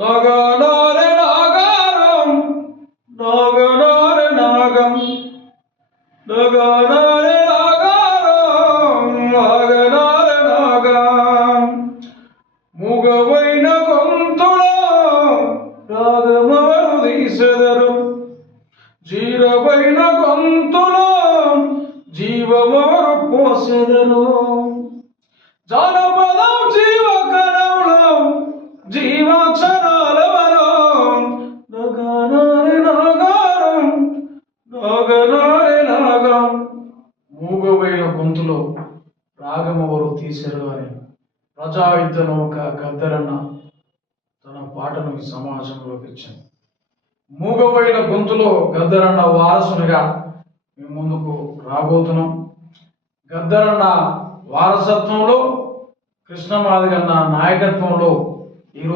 নগনরে নগরম নগনরে নগম নগনরে নগরম নগনরে নগম মুগবৈ নগন্তুল রাগমরুদিসেদরম জীরবৈ নগন্তুল జీవమోరు పోసెదను జనపదం జీవ కరవడం జీవాక్ష రాగనాగం మూగమైన గొంతులో రాగమవరు తీశారు అని ప్రజాయుద్ధను ఒక గద్దరన్న తన పాటను సమాజంలోకి ఇచ్చింది మూగబోయిన గొంతులో గద్దరన్న వారసునిగా మేము ముందుకు రాబోతున్నాం గద్దరన్న వారసత్వంలో కృష్ణమాదిగన్న నాయకత్వంలో